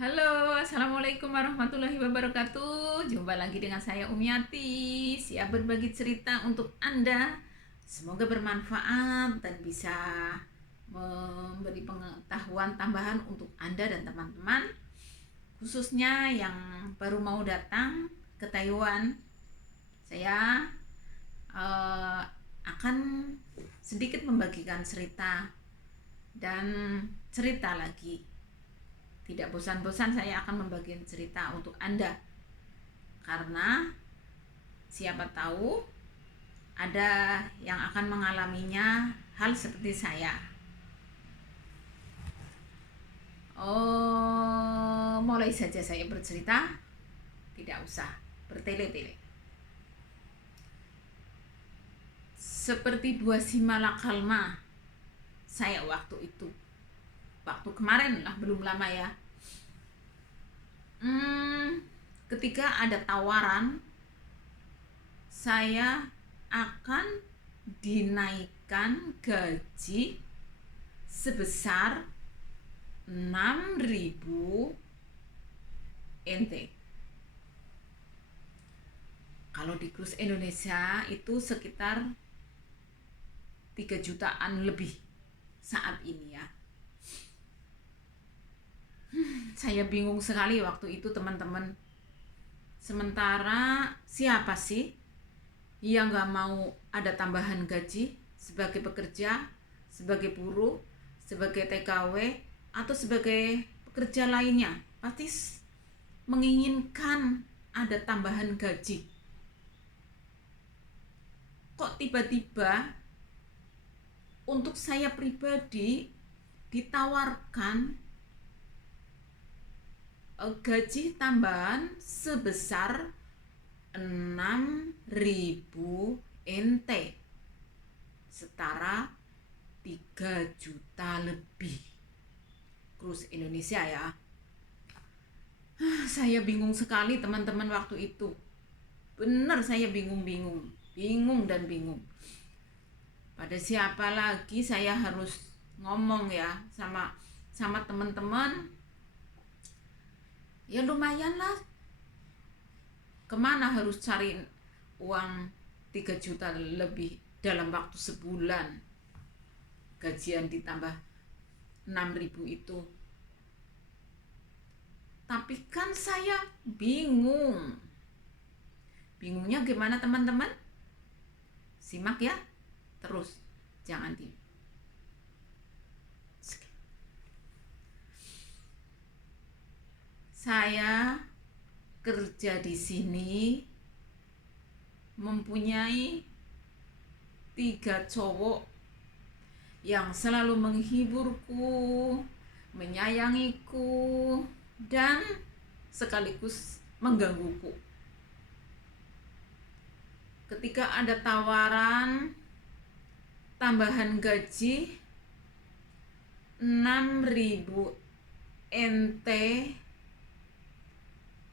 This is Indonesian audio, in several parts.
Halo, Assalamualaikum warahmatullahi wabarakatuh. Jumpa lagi dengan saya Umiati. Siap berbagi cerita untuk Anda. Semoga bermanfaat dan bisa memberi pengetahuan tambahan untuk Anda dan teman-teman, khususnya yang baru mau datang ke Taiwan. Saya uh, akan sedikit membagikan cerita dan cerita lagi. Tidak bosan-bosan saya akan membagikan cerita untuk Anda, karena siapa tahu ada yang akan mengalaminya hal seperti saya. Mulai saja saya bercerita, tidak usah bertele-tele. Seperti buah simalakalma, saya waktu kemarin lah, belum lama ya. Ketika ada tawaran, saya akan dinaikkan gaji sebesar 6.000 NT. Kalau di kurs Indonesia itu sekitar 3 jutaan lebih saat ini ya. Saya bingung sekali waktu itu, teman-teman. Sementara siapa sih yang gak mau ada tambahan gaji sebagai pekerja, sebagai buruh, sebagai TKW, atau sebagai pekerja lainnya? Pasti menginginkan ada tambahan gaji. Kok tiba-tiba untuk saya pribadi ditawarkan gaji tambahan sebesar 6.000 NT, setara 3 juta lebih kurs Indonesia ya. Saya bingung sekali, teman-teman, waktu itu. Benar, saya bingung dan bingung. Pada siapa lagi saya harus ngomong ya sama teman-teman. Ya lumayan lah, kemana harus cari uang 3 juta lebih dalam waktu sebulan, gajian ditambah 6.000 itu. Tapi kan saya bingung. Bingungnya gimana, teman-teman? Simak ya, terus jangan di saya kerja di sini mempunyai 3 cowok yang selalu menghiburku, menyayangiku, dan sekaligus menggangguku. Ketika ada tawaran tambahan gaji 6.000 NT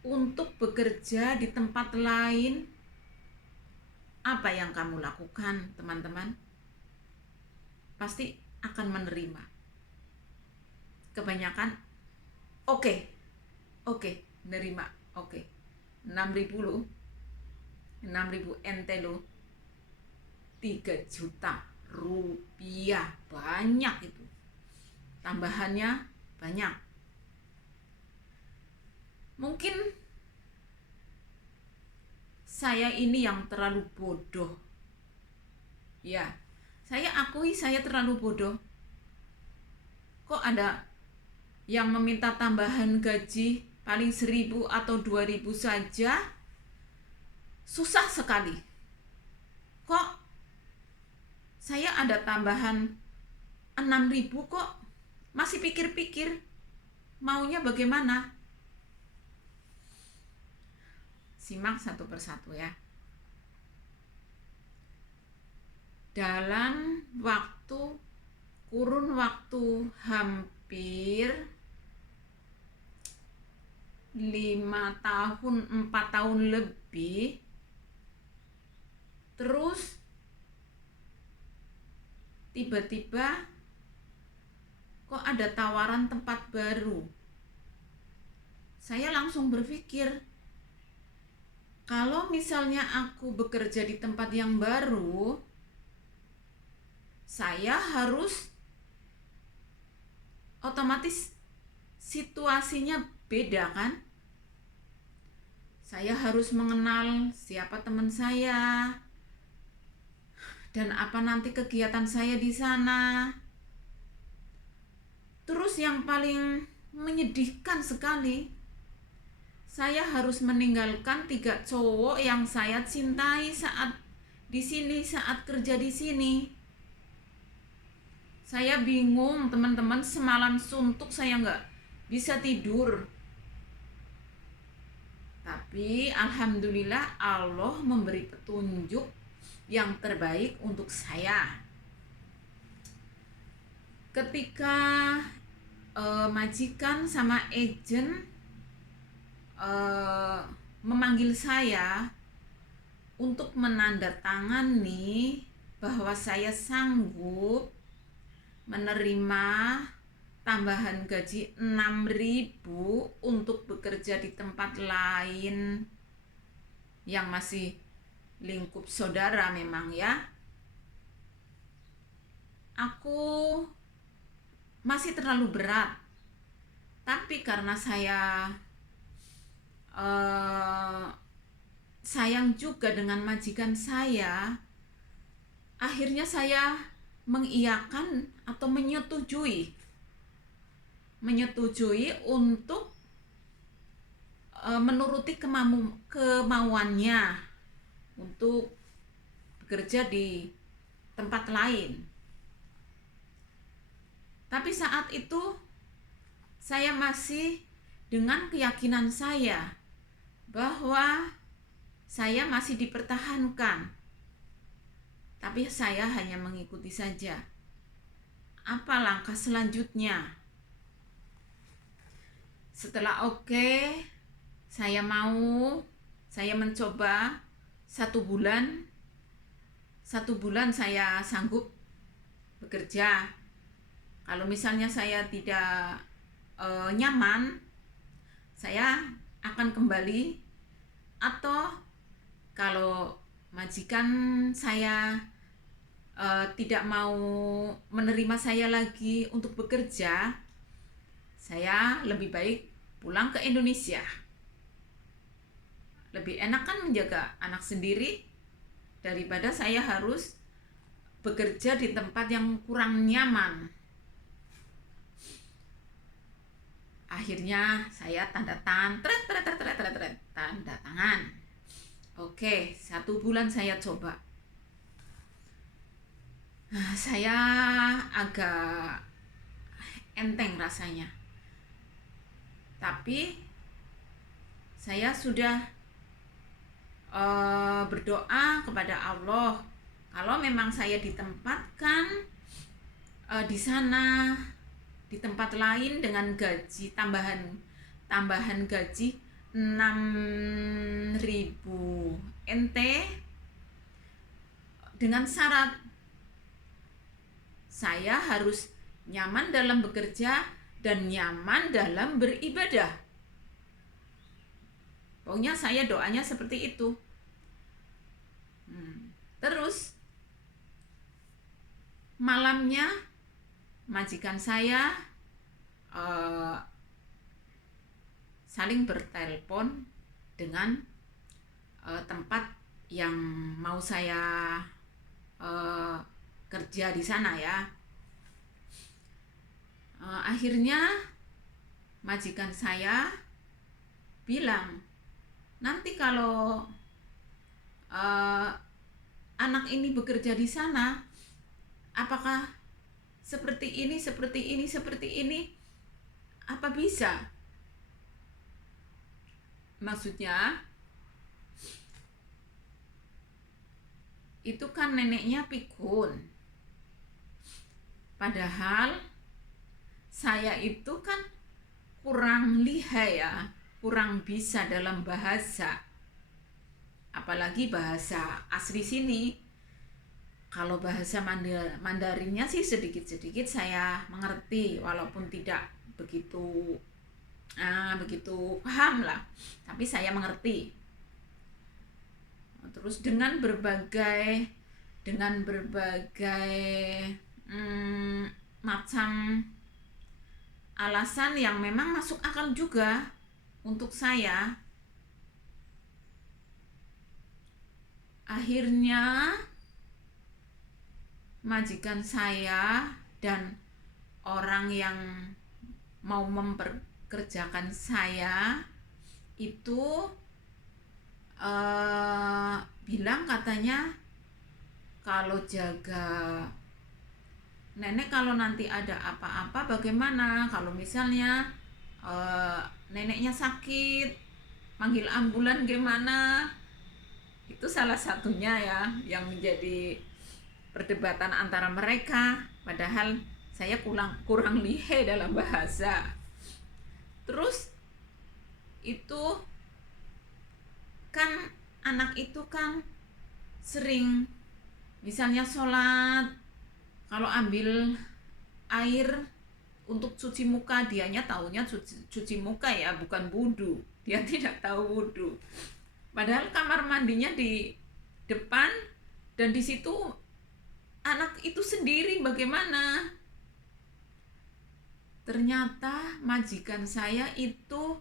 untuk bekerja di tempat lain, apa yang kamu lakukan, teman-teman? Pasti akan menerima. Kebanyakan oke, nerima, oke. 6.000 lo, 6.000 NT lo, 3 juta rupiah, banyak itu. Tambahannya banyak. Mungkin saya ini yang terlalu bodoh. Ya, saya akui saya terlalu bodoh. Kok ada yang meminta tambahan gaji paling 1.000 atau 2.000 saja? Susah sekali. Kok saya ada tambahan 6.000 kok masih pikir-pikir maunya bagaimana? Simak satu persatu ya. Dalam kurun waktu hampir 5 tahun, 4 tahun lebih, terus tiba-tiba kok ada tawaran tempat baru saya langsung berpikir, kalau misalnya aku bekerja di tempat yang baru, saya harus otomatis situasinya beda kan? Saya harus mengenal siapa teman saya dan apa nanti kegiatan saya di sana. Terus yang paling menyedihkan sekali, saya harus meninggalkan 3 cowok yang saya cintai saat di sini, saat kerja di sini. Saya bingung teman-teman, semalam suntuk saya nggak bisa tidur. Tapi alhamdulillah Allah memberi petunjuk yang terbaik untuk saya. Ketika majikan sama agent memanggil saya untuk menandatangani bahwa saya sanggup menerima tambahan gaji 6.000 untuk bekerja di tempat lain yang masih lingkup saudara memang ya. Aku masih terlalu berat. Tapi karena saya sayang juga dengan majikan saya, akhirnya saya mengiyakan atau menyetujui untuk menuruti kemauannya untuk bekerja di tempat lain. Tapi saat itu saya masih dengan keyakinan saya bahwa saya masih dipertahankan. Tapi saya hanya mengikuti saja. Apa langkah selanjutnya? Setelah saya mencoba 1 bulan. 1 bulan saya sanggup bekerja. Kalau misalnya saya tidak nyaman, saya akan kembali, atau kalau majikan saya tidak mau menerima saya lagi untuk bekerja, saya lebih baik pulang ke Indonesia. Lebih enak kan menjaga anak sendiri daripada saya harus bekerja di tempat yang kurang nyaman. Akhirnya saya tanda tangan, tanda tangan. 1 bulan saya coba. Saya agak enteng rasanya. Tapi saya sudah berdoa kepada Allah, kalau memang saya ditempatkan di sana, di tempat lain dengan gaji tambahan gaji 6.000 NT, dengan syarat saya harus nyaman dalam bekerja dan nyaman dalam beribadah. Pokoknya saya doanya seperti itu. Terus malamnya majikan saya saling bertelepon dengan tempat yang mau saya kerja di sana ya. Akhirnya majikan saya bilang, nanti kalau anak ini bekerja di sana, apakah seperti ini, apa bisa? Maksudnya itu kan neneknya pikun. Padahal saya itu kan kurang lihai ya, kurang bisa dalam bahasa. Apalagi bahasa asli sini. Kalau bahasa Mandarinnya sih sedikit-sedikit saya mengerti, walaupun tidak begitu begitu paham lah, tapi saya mengerti. Terus dengan berbagai macam alasan yang memang masuk akal juga untuk saya, akhirnya majikan saya dan orang yang mau memperkerjakan saya itu bilang katanya kalau jaga nenek, kalau nanti ada apa-apa bagaimana, kalau misalnya neneknya sakit panggil ambulan gimana. Itu salah satunya ya yang menjadi perdebatan antara mereka, padahal saya kurang lihai dalam bahasa. Terus itu kan anak itu kan sering misalnya sholat, kalau ambil air untuk cuci muka, dianya taunya cuci muka ya, bukan wudu. Dia tidak tahu wudu, padahal kamar mandinya di depan dan di situ anak itu sendiri. Bagaimana? Ternyata majikan saya itu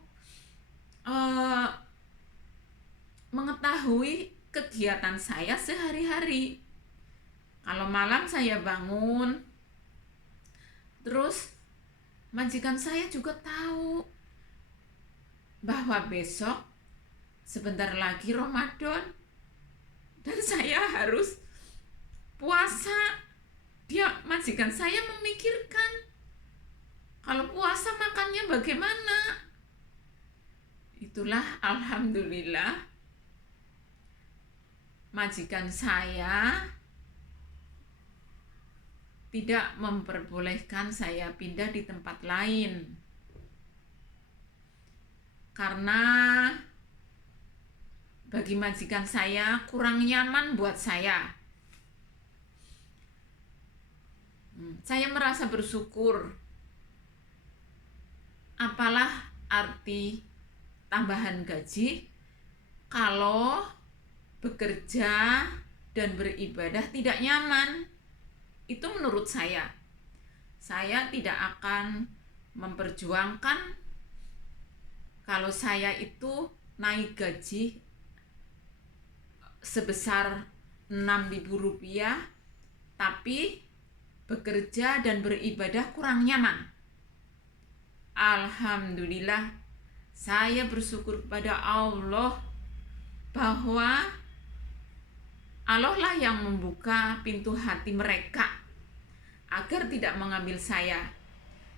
mengetahui kegiatan saya sehari-hari. Kalau malam saya bangun, terus majikan saya juga tahu bahwa besok sebentar lagi Ramadan dan saya harus puasa. Majikan saya memikirkan kalau puasa makannya bagaimana. Itulah alhamdulillah majikan saya tidak memperbolehkan saya pindah di tempat lain, karena bagi majikan saya kurang nyaman buat saya. Saya merasa bersyukur. Apalah arti tambahan gaji kalau bekerja dan beribadah tidak nyaman? Itu menurut saya tidak akan memperjuangkan kalau saya itu naik gaji sebesar Rp6.000 tapi bekerja dan beribadah kurang nyaman. Alhamdulillah, saya bersyukur kepada Allah bahwa Allah lah yang membuka pintu hati mereka agar tidak mengambil saya.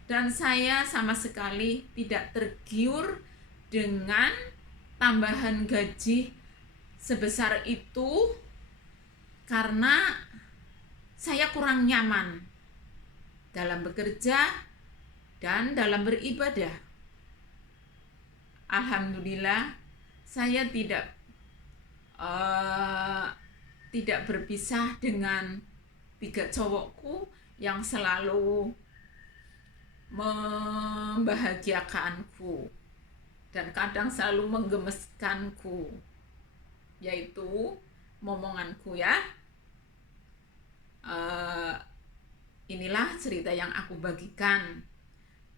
Dan saya sama sekali tidak tergiur dengan tambahan gaji sebesar itu karena saya kurang nyaman dalam bekerja dan dalam beribadah. Alhamdulillah, saya tidak berpisah dengan 3 cowokku yang selalu membahagiakanku dan kadang selalu menggemeskanku, yaitu momonganku ya. Inilah cerita yang aku bagikan,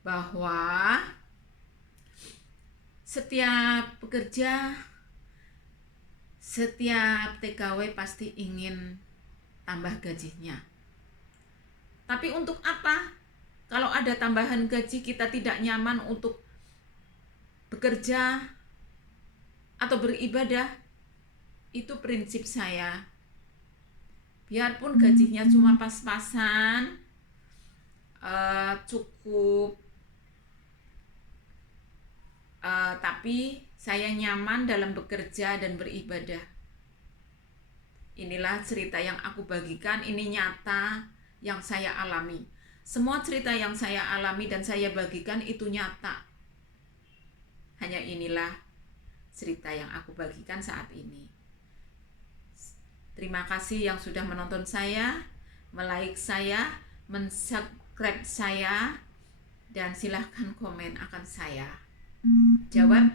bahwa setiap pekerja, setiap TKW pasti ingin tambah gajinya. Tapi untuk apa? Kalau ada tambahan gaji kita tidak nyaman untuk bekerja atau beribadah. Itu prinsip saya. Biarpun gajinya cuma pas-pasan, cukup, tapi saya nyaman dalam bekerja dan beribadah. Inilah cerita yang aku bagikan, ini nyata yang saya alami. Semua cerita yang saya alami dan saya bagikan itu nyata. Hanya inilah cerita yang aku bagikan saat ini. Terima kasih yang sudah menonton saya, like saya, subscribe saya, dan silahkan komen akan saya. Jawab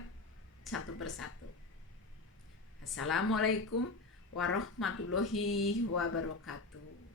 satu persatu. Assalamualaikum warahmatullahi wabarakatuh.